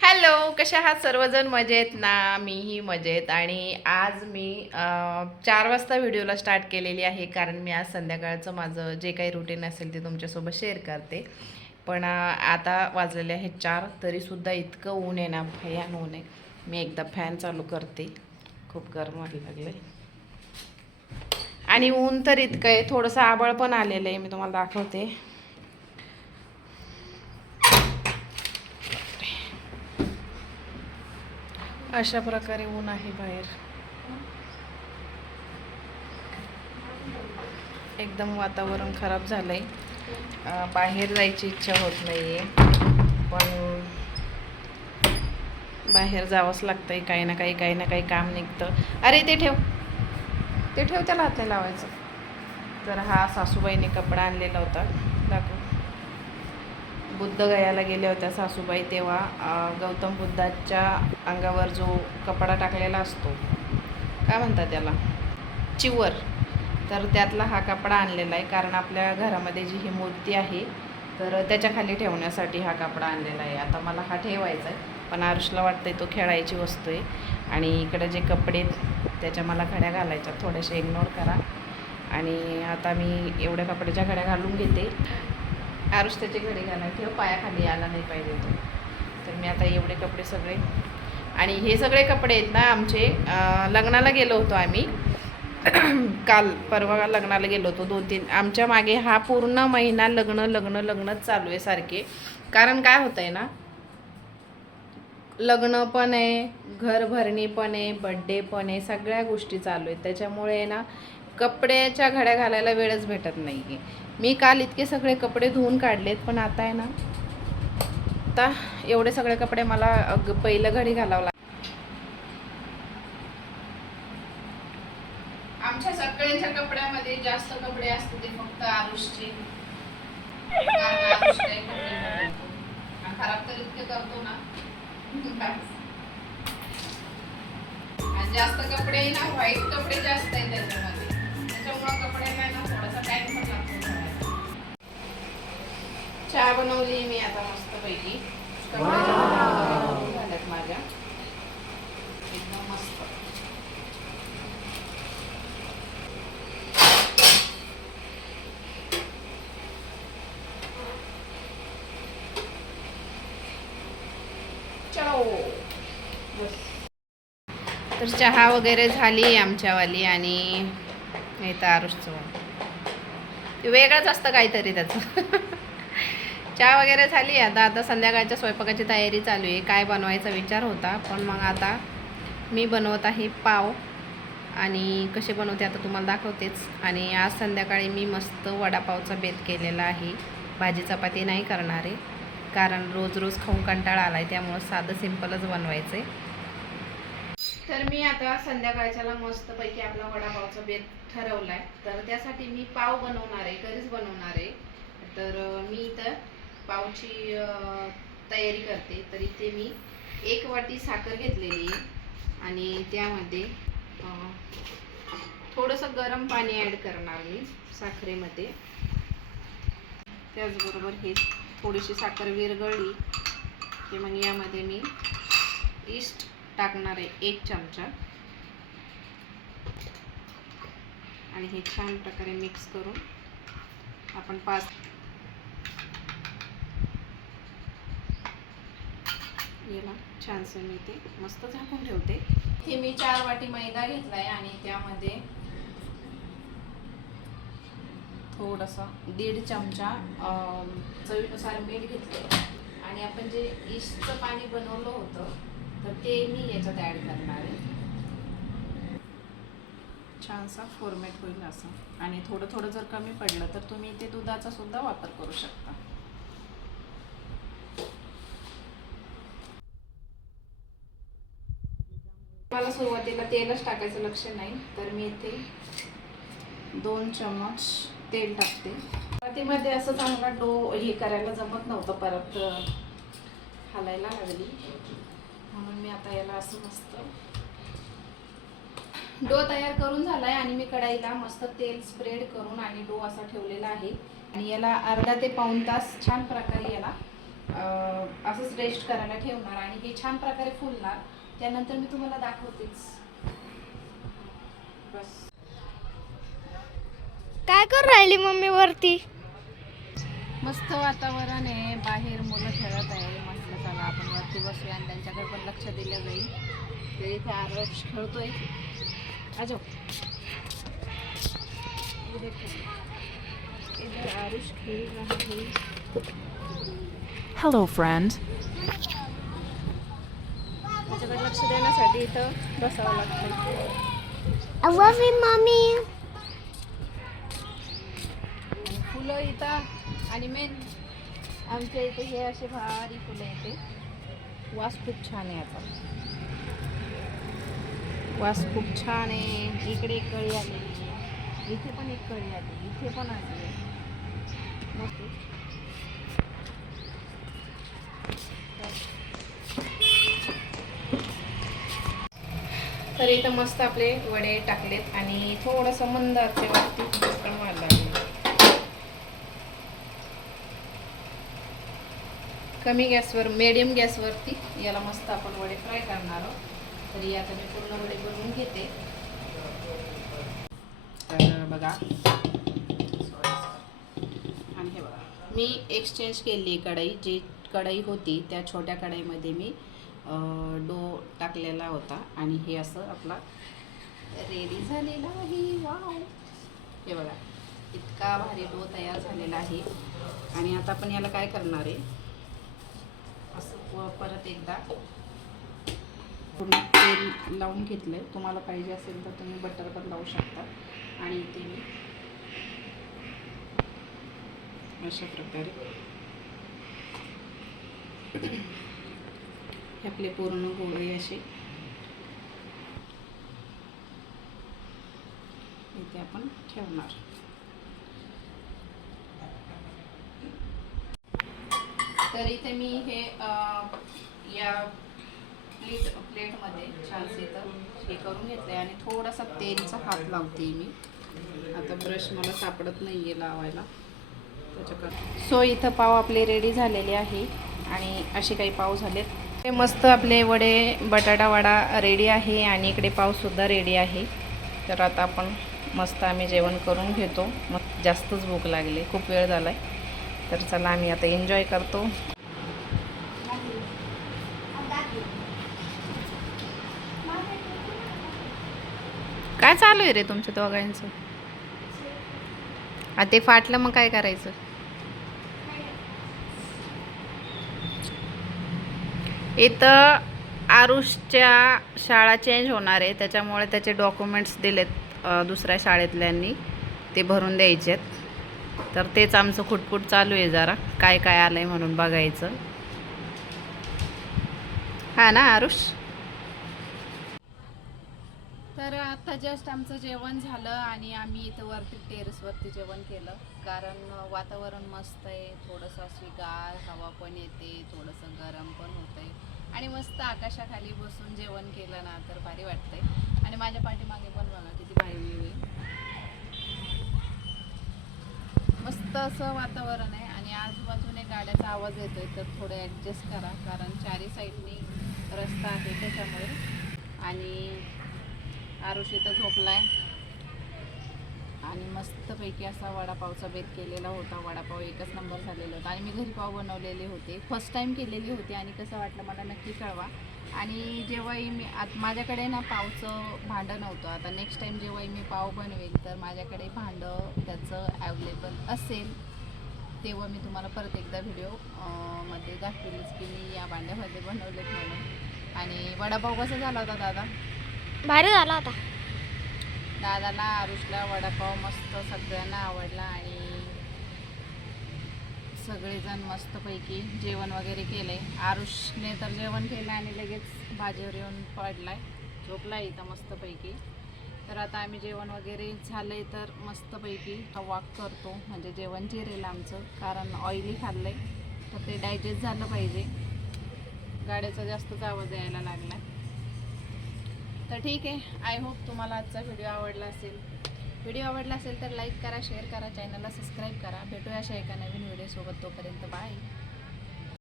Hello, कशा आहात सर्वजण? मजेत ना? मीही मजेत. आणि आज मी 4 वाजता व्हिडिओला स्टार्ट केलेली आहे, कारण मी आज संध्याकाळचं माझं जे काही रुटीन असेल ते तुमच्यासोबत शेअर करते. पण आता वाजलेले आहेत 4, तरीसुद्धा इतकं ऊन आहे ना, भयान ऊन आहे. मी एकदा फॅन चालू करते, खूप गरम व्हायला लागलं आहे. आणि ऊन तर इतकं आहे, थोडंसं आबळ पण आलेलं आहे, मी तुम्हाला दाखवते. अशा प्रकारे ऊन आहे बाहेर, एकदम वातावरण खराब झालं आहे. बाहेर जायची इच्छा होत नाही आहे, पण बाहेर जावंच लागतं आहे. काही ना काही काम निघतं. अरे ते ठेव, ते ठेव, त्याला हात नाही लावायचं. तर हा सासूबाईने कपडा आणलेला होता, दाखव. बुद्धगयाला गेल्या होत्या सासूबाई, तेव्हा गौतम बुद्धाच्या अंगावर जो कपडा टाकलेला असतो, काय म्हणतात त्याला, चिवर, तर त्यातला हा कपडा आणलेला आहे. कारण आपल्या घरामध्ये जी ही मूर्ती आहे, तर त्याच्या खाली ठेवण्यासाठी हा कपडा आणलेला आहे. आता मला हा ठेवायचा आहे, पण आरुषला वाटतं आहे तो खेळायची वस्तू आहे. आणि इकडे जे कपडे त्याच्या मला घड्या घालायच्या, थोड्याशा इग्नोर करा. आणि आता मी एवढ्या कपड्याच्या घड्या घालून घेते. आरुष त्याचे घडी घालायला ठेव, पायाखाली आला नाही पाहिजे तो. तर मी आता एवढे कपडे सगळे, आणि हे सगळे कपडे आहेत ना आमचे, लग्नाला गेलो होतो आम्ही काल परवा लग्नाला गेलो होतो. 2-3 आमच्या मागे हा पूर्ण महिना लग्नच चालू आहे सारखे. कारण काय होतं आहे ना, लग्न पण आहे, घर भरणी पण आहे, बड्डे पण आहे, सगळ्या गोष्टी चालू आहेत. त्याच्यामुळे ना कपड्याच्या घड्या घालायला वेळच भेटत नाही आहे. मी काल इतके सगळे कपडे धुवून काढलेत, पण आता आहे ना, आता एवढे सगळे कपडे मला पहिलं घडी घालावं लागतं. आमच्या सगळ्यांच्या कपड्यामध्ये जास्त कपडे असते ते फक्त आरुषचे. आरुष काही कपडे बदलतो, खराब तर इतके करतो ना. आणि जास्त कपडे ना, व्हाईट कपडे जास्त आहेत त्याच्यामध्ये, त्याच्यामुळं कपड्यांना ना थोडासा टाइम पण लागतो. चहा बनवली मी आता मस्तपैकी, झाल्यात माझ्या एकदम मस्त. तर चहा वगैरे झाली आमच्यावाली. आणि हे तर आरुषचं ते वेगळंच असतं काहीतरी त्याचं. चहा वगैरे झाली. आता संध्याकाळच्या स्वयंपाकाची तयारी चालू आहे. काय बनवायचा विचार होता, पण मग आता मी बनवत आहे पाव. आणि कसे बनवते आता तुम्हाला दाखवतेच. आणि आज संध्याकाळी मी मस्त वडापावचा बेत केलेला आहे. भाजी चपाती नाही करणार आहे, कारण रोज रोज खाऊन कंटाळा आला आहे, त्यामुळं साधं सिंपलच बनवायचं आहे. तर मी आता संध्याकाळच्याला मस्तपैकी आपला वडापावचा बेत ठरवला आहे. तर त्यासाठी मी पाव बनवणार आहे, घरीच बनवणार आहे. तर मी इथं पावची तयारी करते. तर इथे मी 1 वाटी साखर घेतलेली आहे, आणि त्यामध्ये थोडंसं गरम पाणी ॲड करणार मी साखरेमध्ये. त्याचबरोबर हे थोडीशी साखर विरघळली की मग यामध्ये मी ईस्ट टाकणार आहे 1 चमचा. आणि हे छान प्रकारे मिक्स करून आपण याला छानसं मी ते मस्त झाकून ठेवते. हे मी 4 वाटी मैदा घेतलाय, आणि त्यामध्ये थोडासा 1.5 चमचा चवीनुसार मीठ घेतलं. आणि आपण जे ईस्टचं पाणी बनवलं होतं, तर ते मी याच्यात ॲड करणार आहे. छानसा फॉर्मेट होईल असं. आणि थोडं थोडं जर कमी पडलं तर तुम्ही ते दुधाचा सुद्धा वापर करू शकता. मला सुरुवातीला तेलच टाकायचं लक्ष नाही, तर मी इथे 2 चम्मच तेल टाकते. सुरुवातीमध्ये असं चांगला डो हे करायला जमत नव्हतं, परत हलायला लागली, म्हणून मी आता याला असं मस्त डो तयार करून झालाय. आणि मी कढईला मस्त तेल स्प्रेड करून आणि डो असा ठेवलेला आहे. आणि याला अर्धा ते पाऊण तास छान प्रकारे याला असंच रेस्ट करायला ठेवणार आणि हे छान प्रकारे फुलणार. त्यानंतर मी तुम्हाला दाखवतेच. बस. काय करू राहिली मम्मी वरती? मस्त वातावरण आहे, बाहेर मुलं खेळत आहे. म्हटलं चला आपण वरती बसूया आणि त्यांच्याकडे पण लक्ष दिलं जाईल. तर इथे आरुष खेळतोय. आजो इधर आरुष खेळ रहा है. Hello, friend. त्याच्याकडे लक्ष देण्यासाठी इथं बसावं लागतं. I love you, mommy. आणि फुलं इथं आणि मेन आमच्या इथे हे असे भारी फुलं येते. वास खूप छान आहे याचा. वास खूप छान आहे. इकडे एक कळी आली, इथे पण एक कळी आली, इथे पण आली मस्त. तर इथं मस्त आपले वडे टाकलेत आणि थोडंसं मंद आचेवरती बनवायला लागले. कमी गॅसवर, मीडियम गॅसवरती याला मस्त आपण वडे फ्राय करणार आहोत. तरी आता मी पूर्ण वडे बनवून घेते. तर बघा, आणि हे बघा, मी एक्सचेंज केली कढई. जी कढई होती त्या छोट्या कढईमध्ये मी डो टाकलेला होता आणि हे असं आपला रेडी झालेला आहे. वाव, हे बघा इतका भारी डो तयार झालेला आहे. आणि आता आपण याला काय करणार आहे, असं परत एकदा पूर्ण तेल लावून घेतलंय. तुम्हाला पाहिजे असेल तर तुम्ही बटर पण लावू शकता. आणि इथे मी अशा प्रकारे आपले पूर्ण गोळे असे इथे आपण ठेवणार. तर इथे मी हे या प्लेटमध्ये छानसे तर हे करून घेतले आणि थोडासा तेलचा हात लावते मी. आता ब्रश मला सापडत नाही आहे लावायला त्याच्याकडे. सो इथं पाव आपले रेडी झालेले आहे आणि असे काही पाव झालेत. ते मस्त आपले वडे, बटाटा वडा रेडी आहे आणि इकडे पावसुद्धा रेडी आहे. तर आता आपण मस्त आम्ही जेवण करून घेतो. मग जास्तच भूक लागली, खूप वेळ झाला आहे. तर चला आम्ही आता एन्जॉय करतो. काय चालू आहे रे तुमच्या दोघांचं? ते फाटलं मग काय करायचं? इथं आरुषच्या शाळा चेंज होणार आहे, त्याच्यामुळे त्याचे डॉक्युमेंट्स दिलेत दुसऱ्या शाळेतल्यांनी, ते भरून द्यायचे आहेत. तर तेच आमचं खुटखुट चालू आहे. जरा काय काय आलं आहे म्हणून बघायचं. हा ना आरुष? तर आता जस्ट आमचं जेवण झालं आणि आम्ही इथं वरती टेरेसवरती जेवण केलं. कारण वातावरण मस्त आहे, थोडंसं अशी गार हवा पण येते, थोडंसं गरम पण होतं आहे आणि मस्त आकाशाखाली बसून जेवण केलं ना तर भारी वाटतंय. आणि माझ्या पाठीमागे पण बघा किती भारी व्ह्यू आहे. मस्त असं वातावरण आहे आणि आजूबाजूने गाड्याचा आवाज येतोय, तर थोडं ॲडजस्ट करा कारण चारी साईडनी रस्ता आहे त्याच्यामुळे. आणि आरुष इथं झोपलाय आणि मस्तपैकी असा वडापावचा बेत केलेला होता. वडापाव एकच नंबर झालेला होता आणि मी घरी पाव बनवलेले होते, फर्स्ट टाईम केलेली होती आणि कसं वाटलं मला नक्की कळवा. आणि जेव्हाही मी माझ्याकडे ना पावचं भांडं नव्हतं. आता नेक्स्ट टाईम जेव्हाही मी पाव बनवेल तर माझ्याकडे भांडं त्याचं ॲवेलेबल असेल तेव्हा मी तुम्हाला परत एकदा व्हिडिओ मध्ये दाखवेलच की मी या भांड्यामध्ये बनवलेत म्हणून. आणि वडापाव कसा झाला होता दादा? भारी झाला होता. दादाला, आरुषला वडापाव मस्त सगळ्यांना आवडला आणि सगळेजण मस्तपैकी जेवण वगैरे केले. आरुषने तर जेवण केलं आणि लगेच भाजीवर येऊन पडलाय, झोपला इथं मस्तपैकी. तर आता आम्ही जेवण वगैरे झालंय तर मस्तपैकी वॉक करतो, म्हणजे जेवण जिरेल आमचं, कारण ऑइली खाल्लंय तर ते डायजेस्ट झालं पाहिजे. गाड्याचा जास्तच आवाज यायला लागला. तर ठीक आहे, आय होप तुम्हाला आजचा व्हिडिओ आवडला असेल. व्हिडिओ आवडला असेल तर लाईक करा, शेअर करा, चॅनलला सबस्क्राईब करा. भेटूया अशा एका नवीन व्हिडिओसोबत. तोपर्यंत बाय.